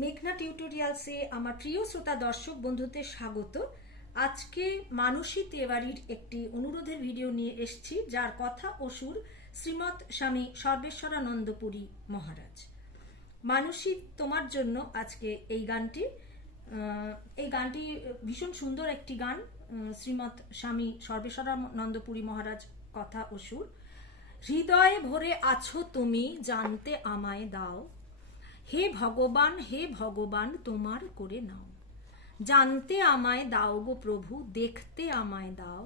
মেঘনা টিউটোরিয়ালসে আমার প্রিয় শ্রোতা দর্শক বন্ধুদের স্বাগত। আজকে মানসী তেওয়ারির একটি অনুরোধের ভিডিও নিয়ে এসেছি, যার কথা ও সুর শ্রীমৎ স্বামী সর্বেশ্বরানন্দ পুরী মহারাজ। মানসী, তোমার জন্য আজকে এই গানটি ভীষণ সুন্দর একটি গান। শ্রীমৎ স্বামী সর্বেশ্বরানন্দ পুরী মহারাজ কথা ও সুর। হৃদয়ে ভরে আছো তুমি, জানতে আমায় দাও, হে ভগবান তোমার করে নাও। জানতে আমায় দাও গো প্রভু, দেখতে আমায় দাও।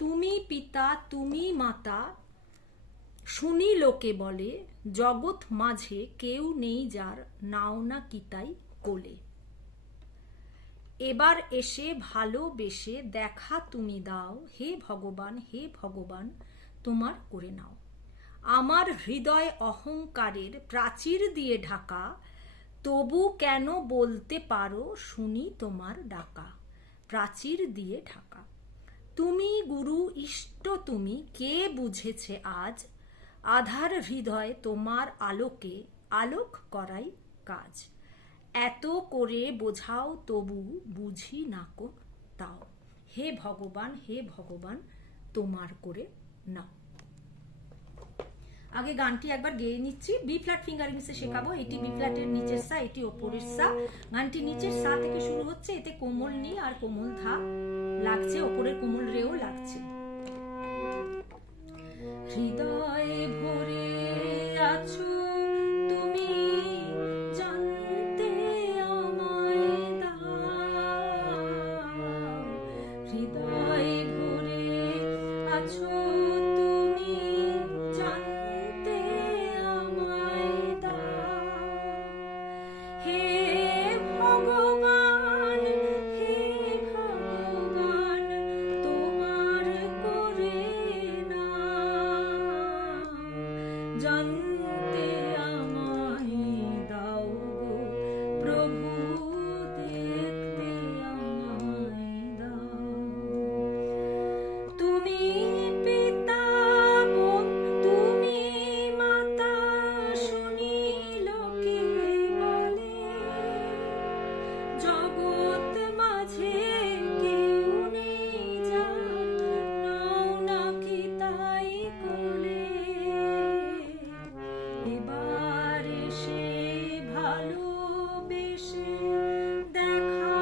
তুমি পিতা তুমি মাতা, শুনি লোকে বলে, জগৎ মাঝে কেউ নেই যার নাও না কিতাই কোলে। এবার এসে ভালোবেসে দেখা তুমি দাও, হে ভগবান তোমার করে নাও। আমার হৃদয় অহংকারের প্রাচীর দিয়ে ঢাকা, তবু কেন বলতে পারো শুনি তোমার ডাকা। প্রাচীর দিয়ে ঢাকা। তুমি গুরু ইষ্ট তুমি, কে বুঝেছে আজ, আধার হৃদয় তোমার আলোকে আলোক করাই কাজ। এত করে বোঝাও তবু বুঝি না কো তাও, হে ভগবান তোমার করে নাও। আগে গানটি একবার গেয়ে নিচ্ছি। বি ফ্ল্যাট ফিঙ্গারিংসে শেখাবো। এটি বি ফ্ল্যাটের নিচের সা, এটি ওপরের সা। গানটি নিচের সা থেকে শুরু হচ্ছে, এতে কোমল নি আর কোমল ধা লাগছে, ওপরের কোমল রেও লাগছে। হৃদয়ে ভরে আছো তুমি, জানতে আমায় দাও। হৃদয়ে ভরে আছো তুমি, জানতে আমায় দাও। হে ভগবান তোমার করে নাও। জানতে আমায় দাও গো প্রভু, দেখতে আমায় দাও। তুমি পিতা তুমি মাতা, শুনি লোকে বলে, জগৎ মাঝে কেউ নেই যার নাও নাকি তাই কোলে। এবার এসে ভালোবেসে দেখা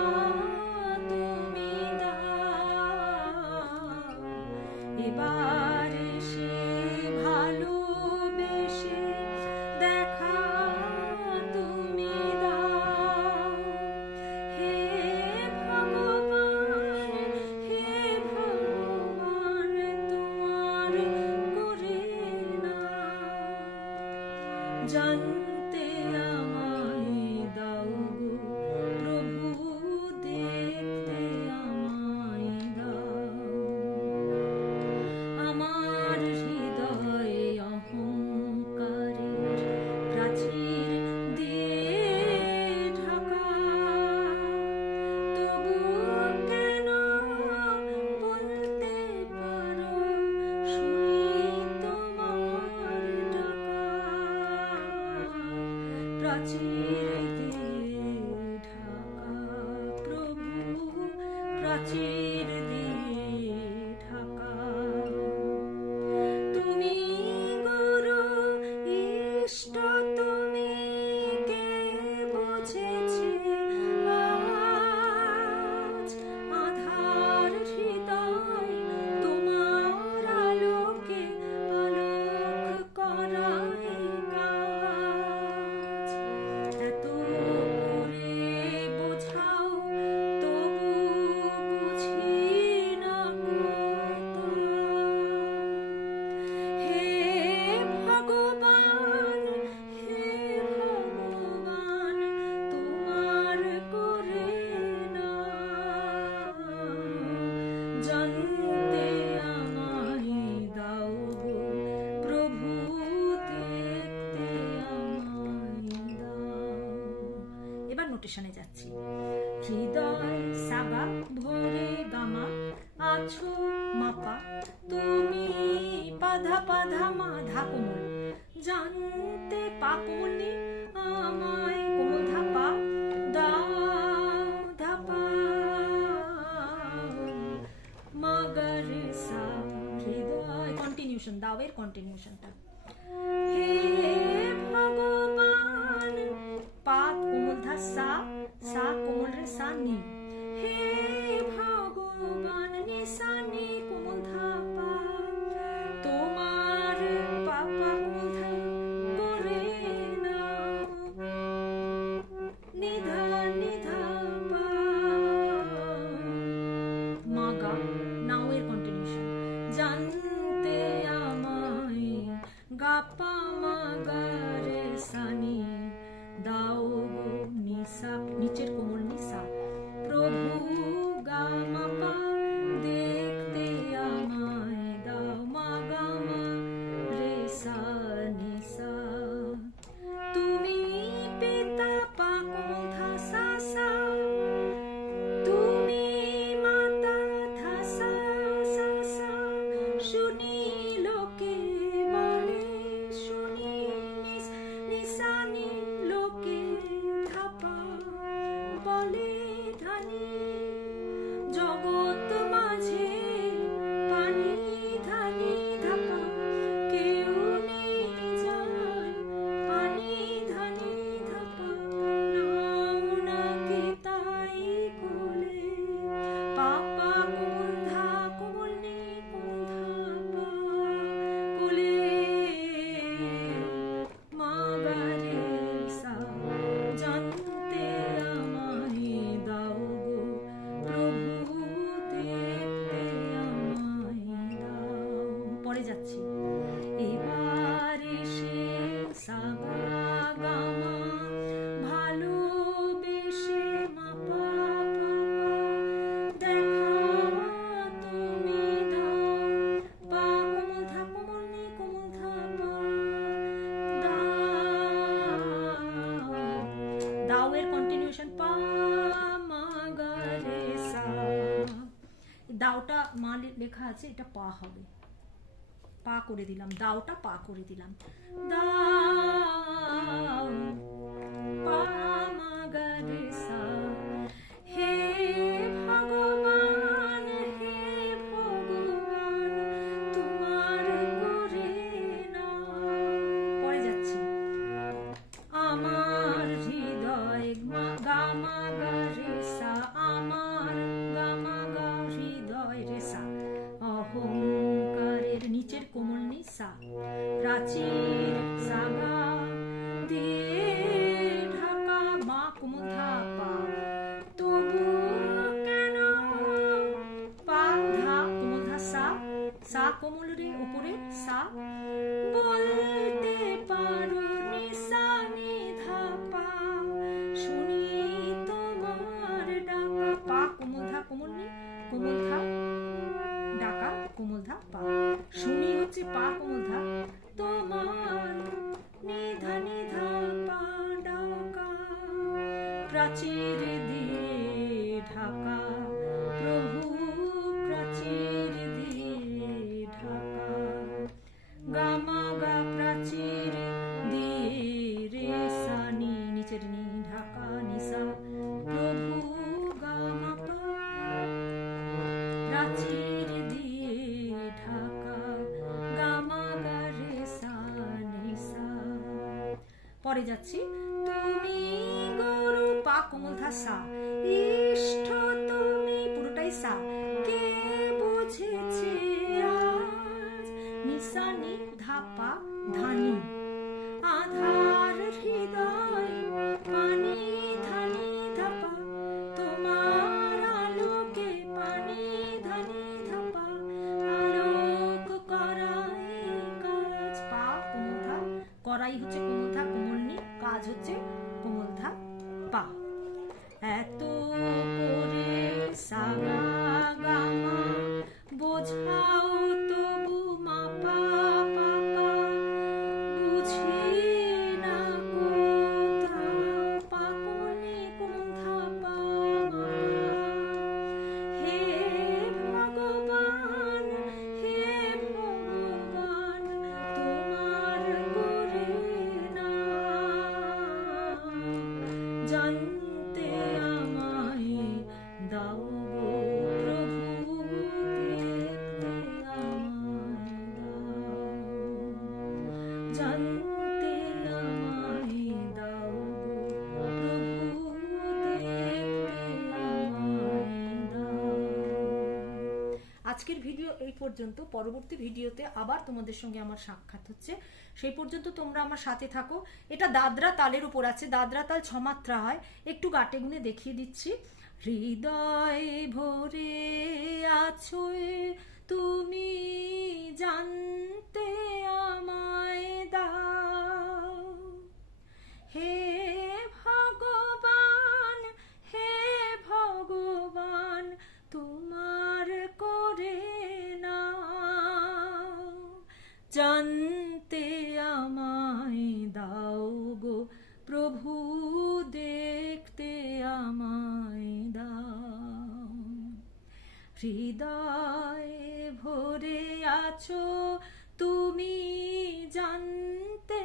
তুমি দাও। এবার এসে ভালোবেসে দেখা তুমি দাও। হে ভগবান তোমার করে নাও। জানতে আমায় দাও গো প্রভু, দেখতে আমায় দাও। আমার হৃদয়ে অহংকারের প্রাচীর দিয়ে ঢাকা, তবু কেন বলতে পারো শুনি তোমার ডাকা। প্রাচীর দিয়ে ঢাকা প্রভু, প্রাচীর দিয়ে ঢাকা। তুমি গুরু ইষ্ট তুমি, কে বুঝেছে আজ, আধার হৃদয় তোমার আলোকে আলোক করাই কাজ। এত করে বোঝাও তবু বুঝি না কো হে ভগবান তোমার করে নাও। জানতে আমায় দাও গো প্রভু, দেখতে আমায় দাও। এবার নোটেশনে যাচ্ছি। হৃদয় সাগা ভরে গামা, আছো মাপা তুমি, পাধা মা ধা কোমল, জানতে পা কোমল নি আমায়, কোমল ধা পা দাওয়ের কন্টিনিউশনটা। হে ভগবান, পা কোমল ধা সা, সা কোমল রে সা নি, হে ভগবান নি সা নি কোমল ধা পা, তোমার পাপা কোমল ধা করে নাও, নিধা নিধা পা মা গা, নাও এর কন্টিনিউশন। জানতে আমায় গা পা মা গা রে সা নি, দাও গো নি সা, নিচের কোমল নি সা, প্রভু গা মা পা, দেখতে আমায় দাও মা গা মা রে সা নি সা, তুমি পিতা পা কোমল ধা সা সা, তুমি মাতা ধা সা সা সা, শুনি লোকে বলে, শুনি নি সা নি লোকে ধা পা বলে ধানি, জগৎ মাঝে পানি ধানি ধাপা, কেউ নেই যায় পানি ধানি ধাপা, নাও নাকি তাই কোলে, পাপা কোমল ধা কোমল নি কোমল ধা পা, কোলে মা গা রে সা, জানতে আমায় দাও গো প্রভু, দেখতে আমায় দাও। পরে যাচ্ছি। এবার এসে সা গা গা মা, ভালোবেসে মা পা পা পা, দেখা তুমি দাও, পা কোমল ধা কোমল নি কোমল ধা পা, দাও এর কন্টিনিউশন, পা মা গা রে সা, দাওটা মা লেখা আছে, এটা পা হবে, পা করে দিলাম, দাওটা পা করে দিলাম, দাও পা মা গা রে সা, হে ভগবান, হে ভগবান, তোমার করে নাও। পরে যাচ্ছি। আমার হৃদয় গা মা গা রে সা, আমার গা মা গা হৃদয় রে সা, অহংকারের নিচের কোমল নি সা, প্রাচীর সা গা দিয়ে ঢাকা, মা কোমল ধা পা, তবু কেন পা ধা কোমল ধা সা, সা কোমল রে ওপরে সা, বলতে পারো নি সা নি ধা পা, শুনি তোমার ডাকা, পা কোমল ধা কোমল নি কোমল ধা, ডাকা কোমল ধা পা, শুনি হচ্ছে পা কোমল ধা, তোমার নিধা নিধা পা ডাকা, প্রাচীর দিয়ে ঢাকা, প্রভু প্রাচীর দিয়ে ঢাকা, গা মা গা প্রাচীর দিয়ে রে সা নি, নিচের নি ঢাকা নি সা, প্রভু গা মা পা, প্রাচীর দিয়ে ঢাকা, গা মা গা রে সা নি সা। পরে যাচ্ছি। তুমি গরু, পা কোমল ধা সা, ইষ্ঠ তুমি, পুরোটাই সা, কে বুঝেছে আজ, নি সা নি ধা পা ধানি, আধার হৃদয় পানি ধানি ধাপা, তোমার আলোকে পানি ধানি ধাপা, আলোক করাই কাজ, পা কোমল ধা, করাই হচ্ছে কোমল ধা কোমল নি, কাজ হচ্ছে কোমল ধা পা, এত করে সা গা গা মা, বোঝাও তবু মা পা পা পা, বুঝি না কোথাও, পা কোমল নি কোমল ধা পা মা, হে ভগবান, হে ভগবান, তোমার করে নাও, জানতে আমায় দাও গো প্রভু, দেখতে আজকের ভিডিও এই পর্যন্ত। পরবর্তী ভিডিওতে আবার তোমাদের সঙ্গে আমার সাক্ষাৎ হচ্ছে, সেই পর্যন্ত তোমরা আমার সাথে থাকো। এটা দাদরা তালের উপর আছে, দাদরা তাল 6 মাত্রা হয়, একটু গাটে গুনে দেখিয়ে দিচ্ছি। হৃদয় ভরে আছো তুমি জানতে আমায় দাও, হে ভগবান, হে ভগবান তোমার করে নাও, জানতে আমায় দাও গো প্রভু, দেখতে আমায় দাও। হৃদয়ে ভরে আছো তুমি জানতে